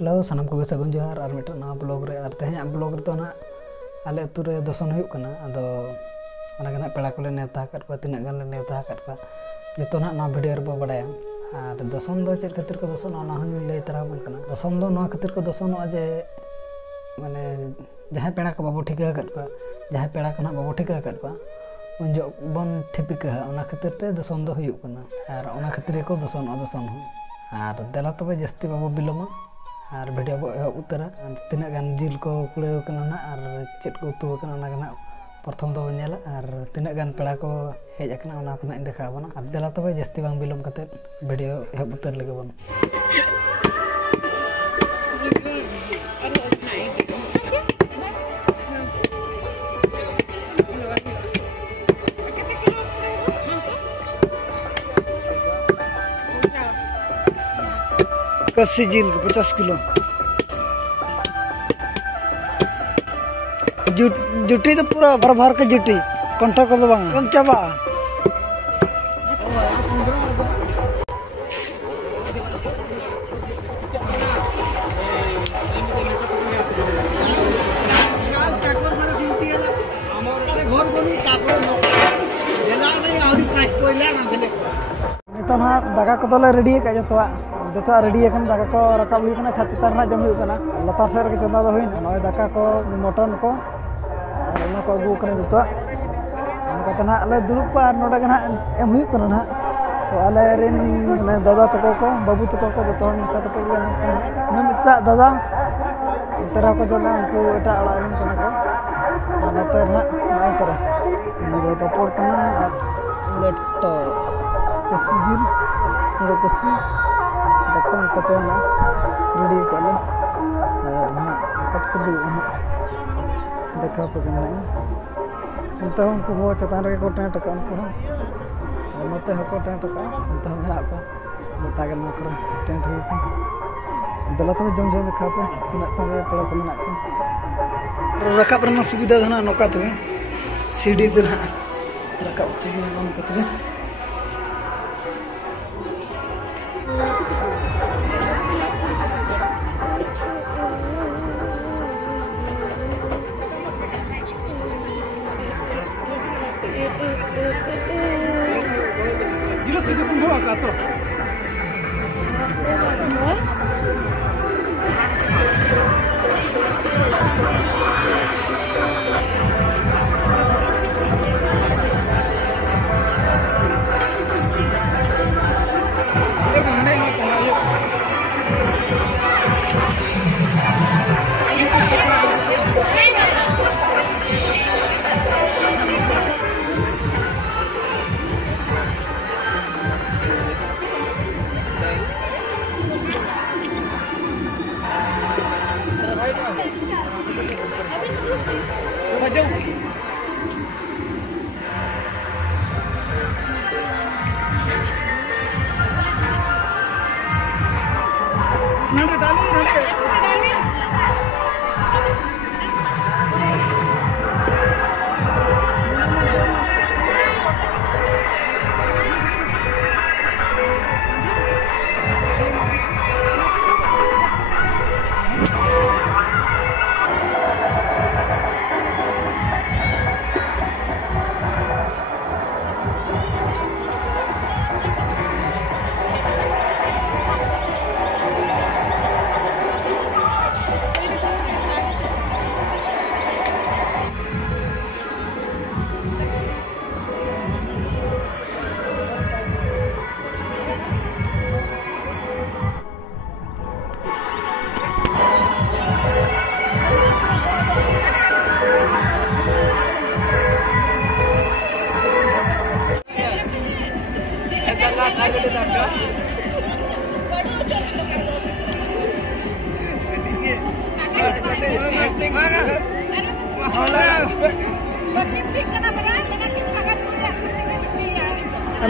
Hello सानम को सगुन जोहार और मिट्टन नवा ब्लॉग रे और तेहना ब्लॉग रे तो ना आले अतु रे दर्शन हुई कना अदो ओना गना पेड़ा को ले नेता कर पा तिना गन ले नेता कर पा जतो ना नवा वीडियो रे बो बडाया और दर्शन दो चेक खातिर को दर्शन ओना हन ले तरा बन कना दर्शन दो नवा खातिर को दर्शन जे माने जहां पेड़ा को बाबू ठिका कर पा जहां पेड़ा को ना बाबू ठिका कर पा उन जो बन ठिपिका ओना खातिर ते दर्शन दो हुई कना और ओना खातिर को दर्शन हो और देला तबे जस्ती बाबू बिलोमा और वीडियो को एहब उतरा तीना गान जिल को कुड़ाव कना ना और चेक को उतु कना ना गना प्रथम दो नेला और तीना गान पेड़ा को हेज अकना ओना को ना देखा बना अब देला तबे जस्ती बांग बिलोम कते वीडियो एहब उतर लगे बन कस्सी जिल 50 किलो जुटी तो पूरा भर भर के जुटी कंठा को बांग कम चाबा नितो ना दागा को ले रेडी का जतवा जतो रेडी दाका को रकाब हुई छाती तरना जम हुई लतार से चंदा दो हुई नय दाका को मटन को और ना को अगू कना जतो उनका ना ले दुरुप पर नोडा गना एम हुई कना ना तो आले रिन माने दादा तको को बाबू तको को जतो मिसा कते ले न मित्रा दादा तेरा को जला उनको एटा अड़ा रिन कना को ना तर ना ना कर नि पापड़ कना लेट कसी जिल नोडा कसी दकान कतना रेडी कले और ना कत को दु देखा पकना अंत उनको हो चतान रे को टेंट का उनको और नते हो को टेंट का अंत मेरा को मोटा गना कर टेंट हो को दला तो जम जम देखा पे तिना संगे पड़ा को ना को रकाब रना सुविधा धना नोका तबे सीडी देना रकाब चीज बन कतबे Gila sekali pun bawa kato.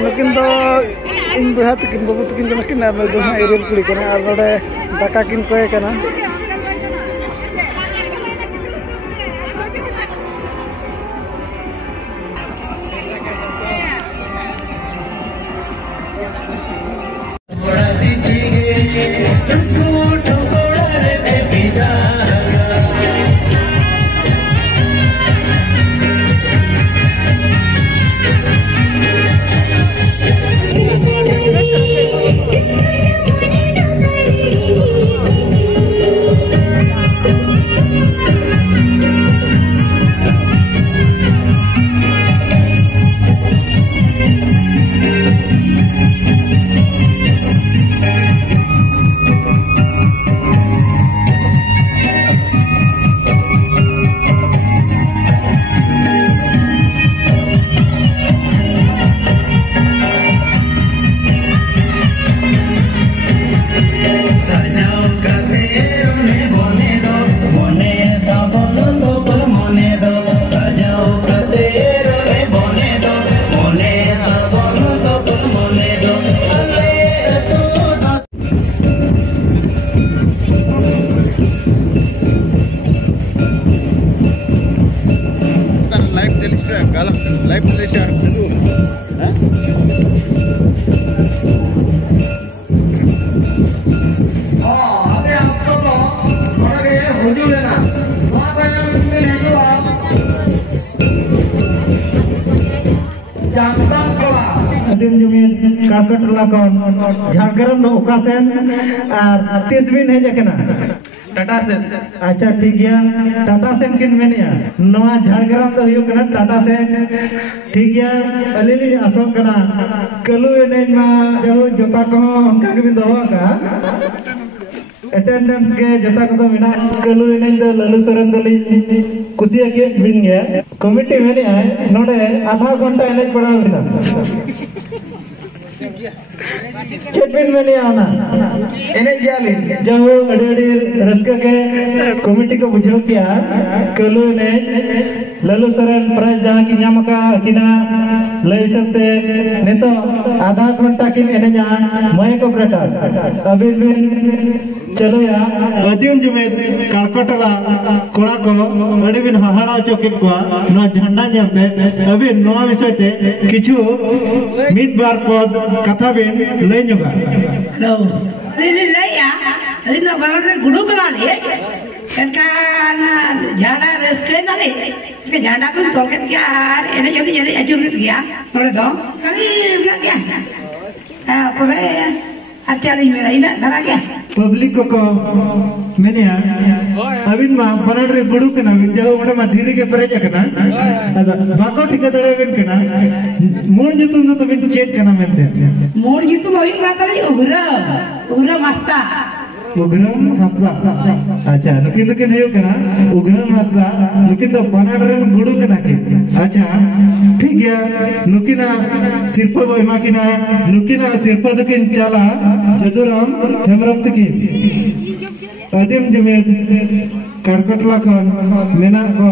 Mungkin to ing buhat kin babu kin mungkin na do na eril kuli kana ar node daka kin koy kana बड़ा दीजिए Live television kalau live television dulu. Adim Jumit Karkot Lakon Jharkhand no Okasen Tisbin heja kena Tata Sen acha ठीक है Tata Sen किन mania नवा Jharkhand तो हुई कना Tata Sen ठीक है अलीली असम कना कलु एनेज मा जो जोता को उनका के भी दोहा का अटेंडेंस के जोता को तो बिना कलु एनेज तो ललु सरन दली कुसिया के बिन गया कमिटी मेनिया नोडे आधा घंटा एनेज पड़ा बिना चेटबिन में नहीं आना इन्हें जाली जब अड़ी रस्का के कमेटी को बुझो किया कलु ने ललु सरन प्राइज जहाँ की नाम का किना ले सकते नहीं तो आधा घंटा की इन्हें जहाँ माइक ऑपरेटर अभी भी चलो यार अदियम जुमेद कालकोटला कोड़ा को अड़ी बिन हहाड़ा चौकिप को ना झंडा जमते अभी नवा विषय ते किचु मिड बार पद कथा बिन ले जुगा हेलो अरे ले या अरे ना बाहर गुडू बना ले kan janda rezeki nale ke janda pun tolkan यार ini jadi ajur ya boleh dong kali bilang ya apa artinya मेरा ini नरा क्या पब्लिक को मैंने अबिन मा पराडरे गुडू कना विद्याओ मडे मा धीरे के परे जकना अदा बाको ठीक दड़े बिन कना मूल जुतुम तो बिन चेक कना मेनते मूल जुतुम अबिन रातली उग्र मस्ता उग्रम हस्ता अच्छा नुकिन तो केन कना उग्रम हस्ता नुकिन तो पराडरे गुडू कना के अच्छा ठीक है नुकिना सिरपा बयमा किना नुकिना सिरपा दकिन चला जदुराम हेमरत की अदिम जुमेद कारकटला खान मेना को